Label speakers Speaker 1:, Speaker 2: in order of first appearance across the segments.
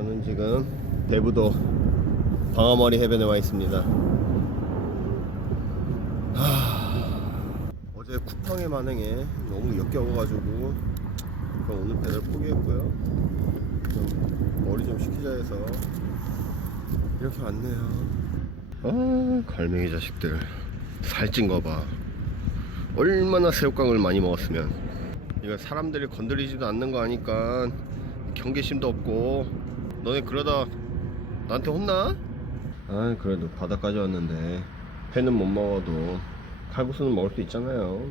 Speaker 1: 저는 지금 대부도 방아머리 해변에 와 있습니다. 하... 어제 쿠팡의 만행에 너무 역겨워가지고 오늘 배달 포기했고요. 좀 머리 좀 식히자 해서 이렇게 왔네요. 아 갈매기 자식들 살찐 거 봐. 얼마나 새우깡을 많이 먹었으면 이거 사람들이 건드리지도 않는 거 아니까 경계심도 없고 너네 그러다 나한테 혼나? 아 그래도 바다까지 왔는데 회는 못 먹어도 칼국수는 먹을 수 있잖아요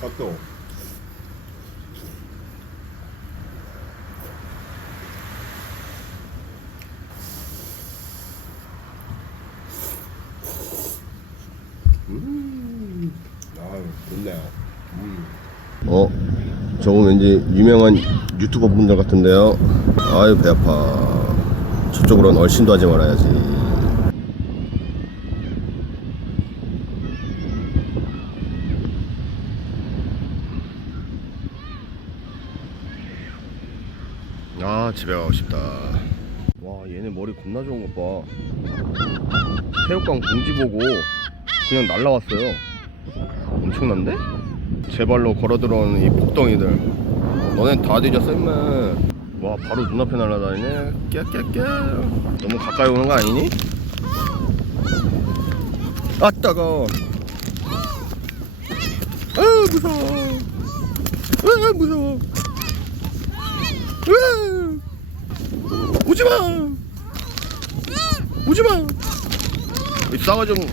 Speaker 1: 아 또. 음, 아유, 좋네요. 음. 어, 저거 왠지 유명한 유튜버 분들 같은데요. 아유, 배 아파. 저쪽으로는 얼씬도 하지 말아야지. 아, 집에 가고 싶다. 와, 얘네 머리 겁나 좋은 것 봐. 새우깡 봉지 보고 그냥 날라왔어요. 엄청난데? 제 발로 걸어 들어오는 이 복덩이들. 너넨 다 뒤졌어, 임마. 와, 바로 눈앞에 날아다니네. 깨깨깨. 너무 가까이 오는 거 아니니? 아, 따가워. 아, 무서워. 아, 무서워. 아, 오지 마. 오지 마. 이 싸가지 없는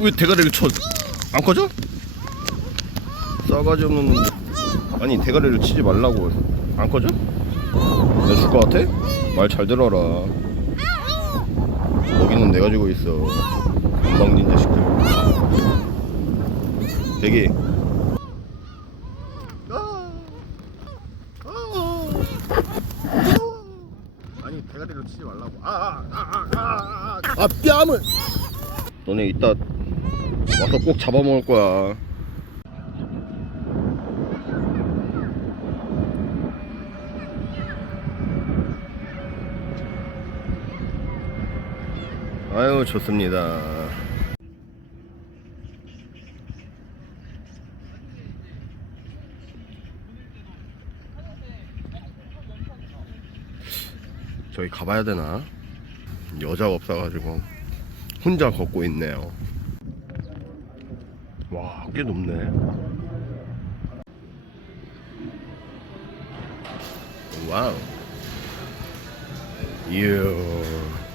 Speaker 1: 왜 대가리를 쳐? 안 커져? 싸가지 없는 놈. 아니 대가리를 치지 말라고 안 커져? 내가 줄 것 같아? 말 잘 들어라. 여기는 내가 주고 있어. 건방진 자식들. 대기. 아니 대가리를 치지 말라고. 아아 아 아 아. 아, 뺨을. 너네 이따 와서 꼭 잡아먹을 거야 아유 좋습니다 저기 가봐야 되나? 여자가 없어가지고 혼자 걷고 있네요. 와, 꽤 높네. 와우. 이야.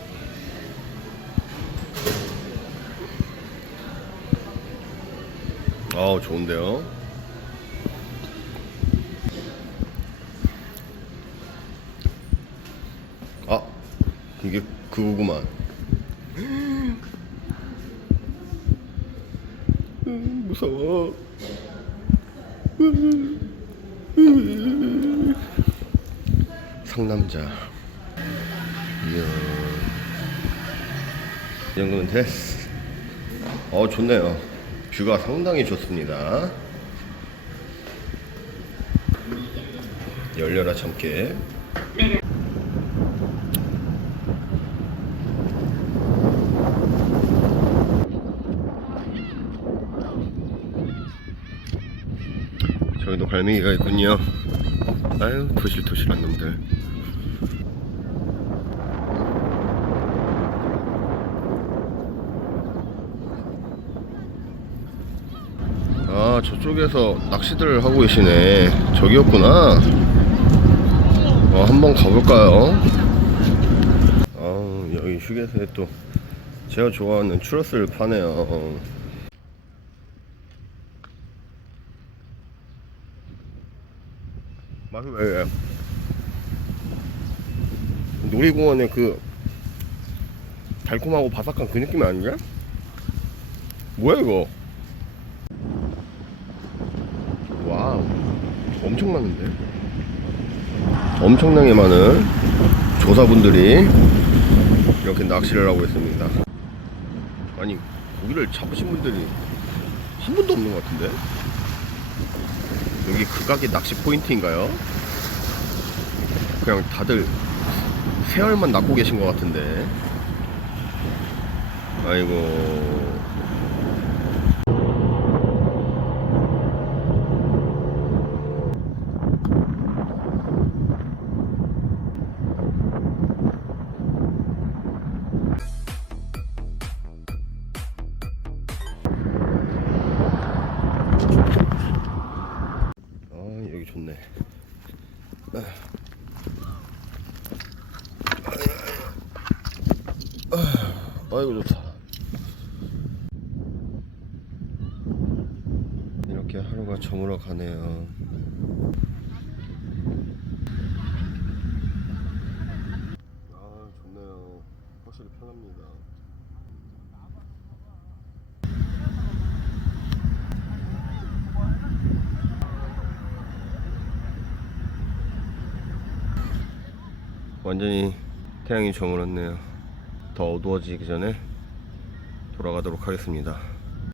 Speaker 1: 아우, 좋은데요? 아, 이게 그거구만. 음, 무서워. 상남자. 이야. 이 정도면 됐어. 어, 좋네요. 뷰가 상당히 좋습니다. 열려라 참깨. 저기도 갈매기가 있군요. 아유, 토실토실한 놈들. 아, 저쪽에서 낚시들을 하고 계시네. 저기였구나. 어, 한번 가볼까요? 아, 여기 휴게소에 또 제가 좋아하는 추러스를 파네요. 맛이 왜 이래? 놀이공원의 그 달콤하고 바삭한 그 느낌이 아니야? 뭐야 이거? 와우 엄청 많은데? 엄청나게 많은 조사분들이 이렇게 낚시를 하고 있습니다 아니 고기를 잡으신 분들이 한 분도 없는 것 같은데? 여기 극악의 낚시 포인트인가요? 그냥 다들 새알만 낚고 계신 것 같은데. 아이고. 아 여기 좋네. 아이고 좋다. 이렇게 하루가 저물어 가네요. 아 좋네요. 확실히 편합니다. 완전히 태양이 저물었네요. 더 어두워지기 전에 돌아가도록 하겠습니다.